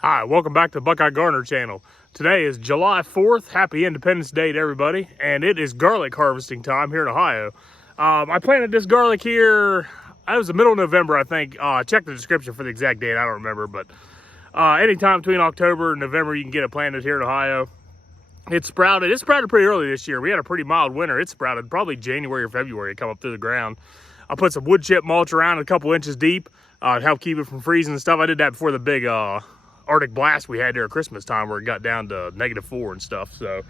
Hi, welcome back to the Buckeye Gardener channel. Today is July 4th. Happy Independence Day to everybody. And it is garlic harvesting time here in Ohio. I planted this garlic here, it was the middle of November, I think. Check the description for the exact date, I don't remember. But anytime between October and November, you can get it planted here in Ohio. It sprouted pretty early this year. We had a pretty mild winter. It sprouted probably January or February to come up through the ground. I put some wood chip mulch around a couple inches deep to help keep it from freezing and stuff. I did that before the big Arctic blast we had there at Christmas time where it got down to -4 and stuff. So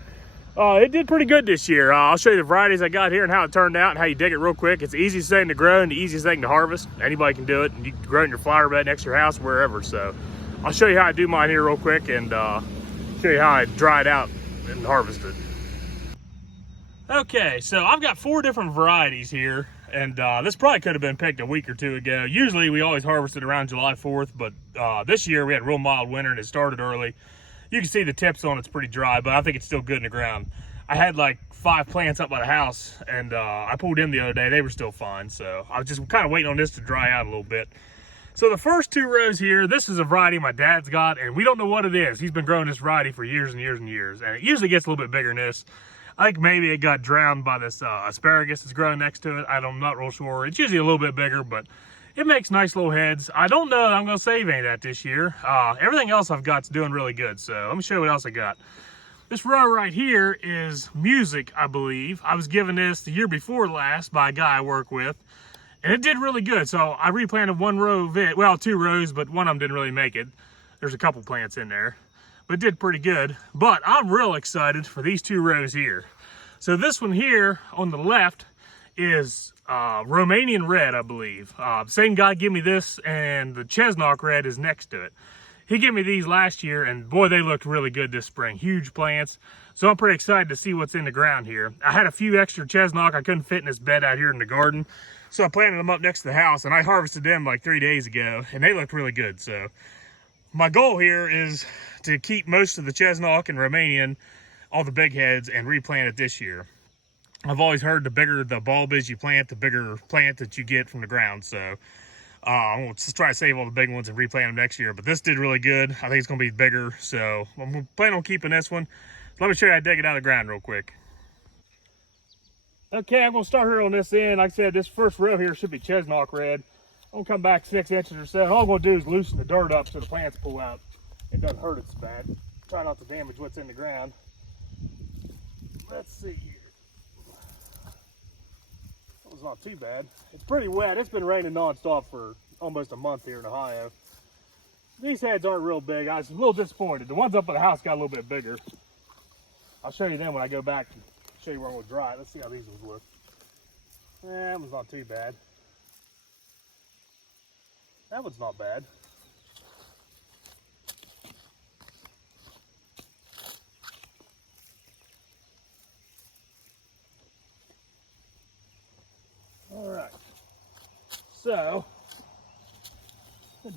it did pretty good this year. I'll show you the varieties I got here and how it turned out and how you dig it real quick. It's the easiest thing to grow and the easiest thing to harvest. Anybody can do it, and you can grow it in your flower bed next to your house, wherever. So I'll show you how I do mine here real quick and show you how I dry it out and harvest it. Okay, so I've got 4 different varieties here, and this probably could have been picked a week or 2 ago. Usually we always harvest it around July 4th, but this year we had a real mild winter and it started early. You can see the tips on it's pretty dry, but I think it's still good in the ground. I had like 5 plants up by the house, and I pulled in the other day. They were still fine, so I was just kind of waiting on this to dry out a little bit. So the first 2 rows here, this is a variety my dad's got, and we don't know what it is. He's been growing this variety for years and years and years, and it usually gets a little bit bigger than this. I think maybe it got drowned by this asparagus that's growing next to it. I'm not real sure. It's usually a little bit bigger, but it makes nice little heads. I don't know that I'm going to save any of that this year. Everything else I've got's doing really good, so let me show you what else I got. This row right here is Music, I believe. I was given this the year before last by a guy I work with, and it did really good. So I replanted 1 row of it. Well, 2 rows, but one of them didn't really make it. There's a couple plants in there, but it did pretty good. But I'm real excited for these 2 rows here. So this one here on the left is Romanian Red, I believe. Same guy gave me this, and the Chesnock Red is next to it. He gave me these last year, and boy, they looked really good this spring. Huge plants. So I'm pretty excited to see what's in the ground here. I had a few extra Chesnock I couldn't fit in this bed out here in the garden, so I planted them up next to the house, and I harvested them like 3 days ago, and they looked really good. So my goal here is to keep most of the Chesnock and Romanian, all the big heads, and replant it this year. I've always heard the bigger the bulb is you plant, the bigger plant that you get from the ground. So I'm going to try to save all the big ones and replant them next year. But this did really good. I think it's going to be bigger. So I'm planning on keeping this one. So let me show you how to dig it out of the ground real quick. Okay, I'm going to start here on this end. Like I said, this first row here should be Chesnock Red. I'm going to come back 6 inches or so. All I'm going to do is loosen the dirt up so the plants pull out. It doesn't hurt it so bad. Try not to damage what's in the ground. Let's see here. That was not too bad. It's pretty wet. It's been raining nonstop for almost a month here in Ohio. These heads aren't real big. I was a little disappointed. The ones up at the house got a little bit bigger. I'll show you them when I go back and show you where I'm going to dry it. Let's see how these ones look. That one's not too bad. That one's not bad. All right. So,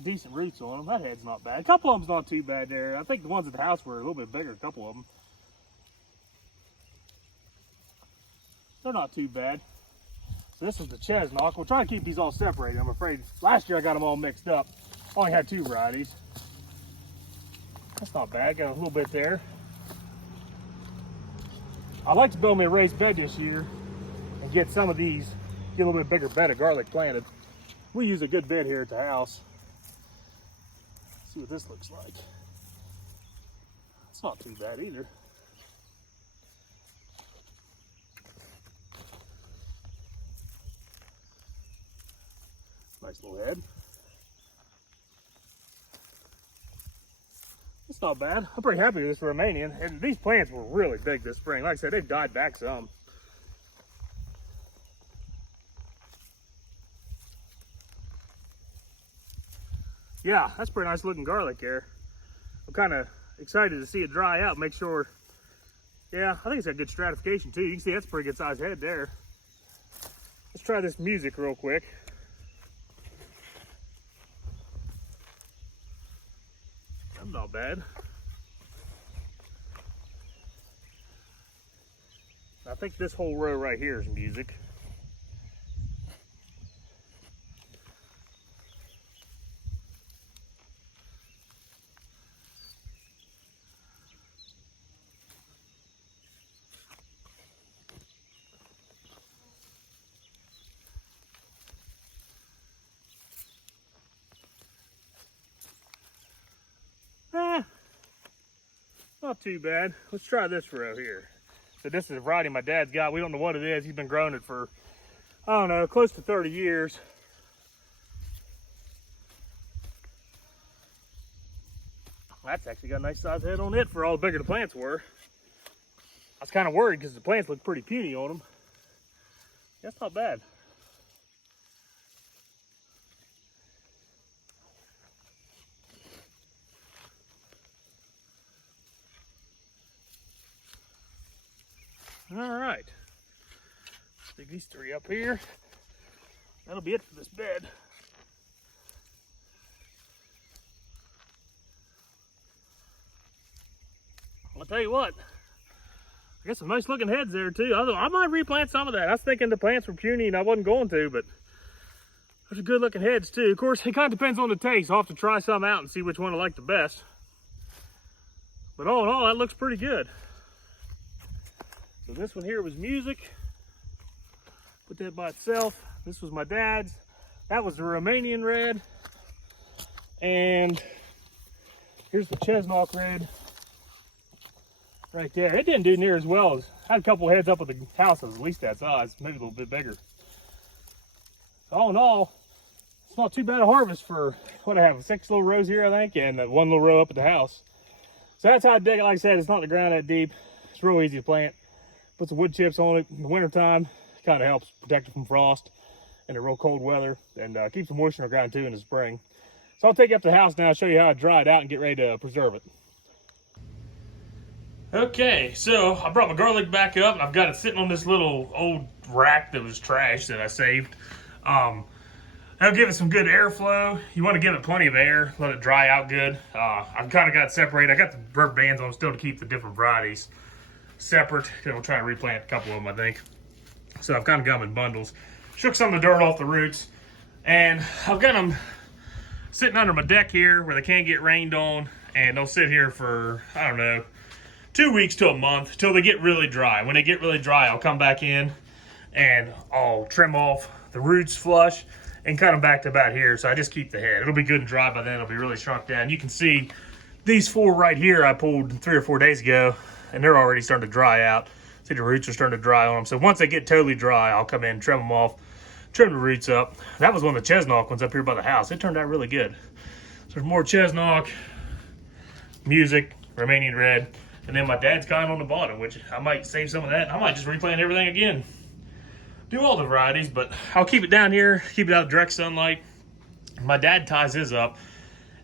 decent roots on them. That head's not bad. A couple of them's not too bad there. I think the ones at the house were a little bit bigger, a couple of them. They're not too bad. So this is the Chesnock. We'll try to keep these all separated. I'm afraid last year I got them all mixed up. Only had 2 varieties. That's not bad. Got a little bit there. I'd like to build me a raised bed this year and get some of these, get a little bit bigger bed of garlic planted. We use a good bed here at the house. Let's see what this looks like. It's not too bad either. Nice little head. It's not bad. I'm pretty happy with this Romanian. And these plants were really big this spring. Like I said, they've died back some. Yeah, that's pretty nice looking garlic there. I'm kind of excited to see it dry out. Make sure, yeah, I think it's got good stratification too. You can see that's a pretty good sized head there. Let's try this Music real quick. That's not bad. I think this whole row right here is Music. not too bad. Let's try this row here. So this is a variety my dad's got. We don't know what it is. He's been growing it for, I don't know, close to 30 years. That's actually got a nice size head on it for all the bigger the plants were. I was kind of worried because the plants look pretty puny on them. That's not bad. All right, stick these three up here. That'll be it for this bed. I'll tell you what, I got some nice looking heads there too. I might replant some of that. I was thinking the plants were puny and I wasn't going to, but there's some good looking heads too. Of course, it kind of depends on the taste. I'll have to try some out and see which one I like the best. But all in all, that looks pretty good. So this one here was Music. Put that by itself. This was my dad's. That was the Romanian red. And here's the Chesnock red right there. It didn't do near as well. I had a couple heads up at the house that was at least that size, maybe a little bit bigger. So all in all, it's not too bad a harvest for what I have, 6 little rows here, I think, and one little row up at the house. So that's how I dig it. Like I said, it's not the ground that deep. It's real easy to plant. Put some wood chips on it in the wintertime. Kind of helps protect it from frost and the real cold weather, and keeps the moisture in the ground too in the spring. So I'll take you up to the house now, show you how I dry it out and get ready to preserve it. Okay, so I brought my garlic back up, and I've got it sitting on this little old rack that was trash that I saved. That'll give it some good airflow. You want to give it plenty of air, let it dry out good. I've kind of got it separated. I got the rubber bands on still to keep the different varieties separate, because we'll try to replant a couple of them, I think. So I've kind of got them in bundles. Shook some of the dirt off the roots, and I've got them sitting under my deck here where they can't get rained on, and they'll sit here for, I don't know, 2 weeks to a month till they get really dry. When they get really dry, I'll come back in and I'll trim off the roots flush and cut them back to about here. So I just keep the head. It'll be good and dry by then. It'll be really shrunk down. You can see these 4 right here I pulled 3 or 4 days ago, and they're already starting to dry out. See, the roots are starting to dry on them. So once they get totally dry, I'll come in, trim them off, trim the roots up. That was one of the Chesnock ones up here by the house. It turned out really good. So there's more Chesnock, Music, Romanian red, and then my dad's kind on the bottom, which I might save some of that. I might just replant everything again. Do all the varieties, but I'll keep it down here, keep it out of direct sunlight. My dad ties his up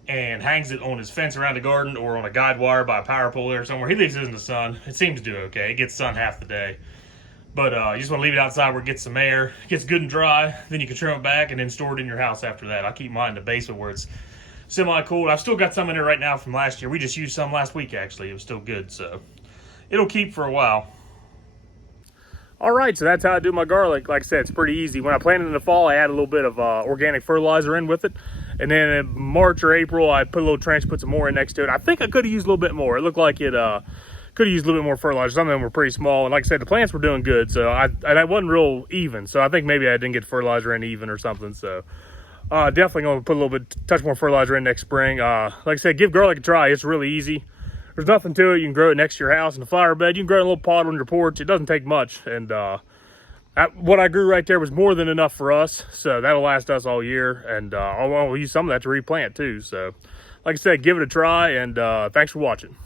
and hangs it on his fence around the garden or on a guide wire by a power pole or somewhere. He leaves it in the sun. It seems to do okay. It gets sun half the day. But you just want to leave it outside where it gets some air, gets good and dry, then you can trim it back and then store it in your house after that. I keep mine in the basement where it's semi-cooled. I've still got some in there right now from last year. We just used some last week, actually. It was still good, so it'll keep for a while. All right, so that's how I do my garlic. Like I said, it's pretty easy. When I planted in the fall, I add a little bit of organic fertilizer in with it. And then in March or April, I put a little trench, put some more in next to it. I think I could have used a little bit more. It looked like it could have used a little bit more fertilizer. Some of them were pretty small. And like I said, the plants were doing good. So I wasn't real even. So I think maybe I didn't get fertilizer in even or something. So definitely going to put a little bit, touch more fertilizer in next spring. Like I said, give garlic a try. It's really easy. There's nothing to it. You can grow it next to your house in a flower bed. You can grow it in a little pot on your porch. It doesn't take much. And what I grew right there was more than enough for us. So that'll last us all year. And I'll use some of that to replant too. So like I said, give it a try. And thanks for watching.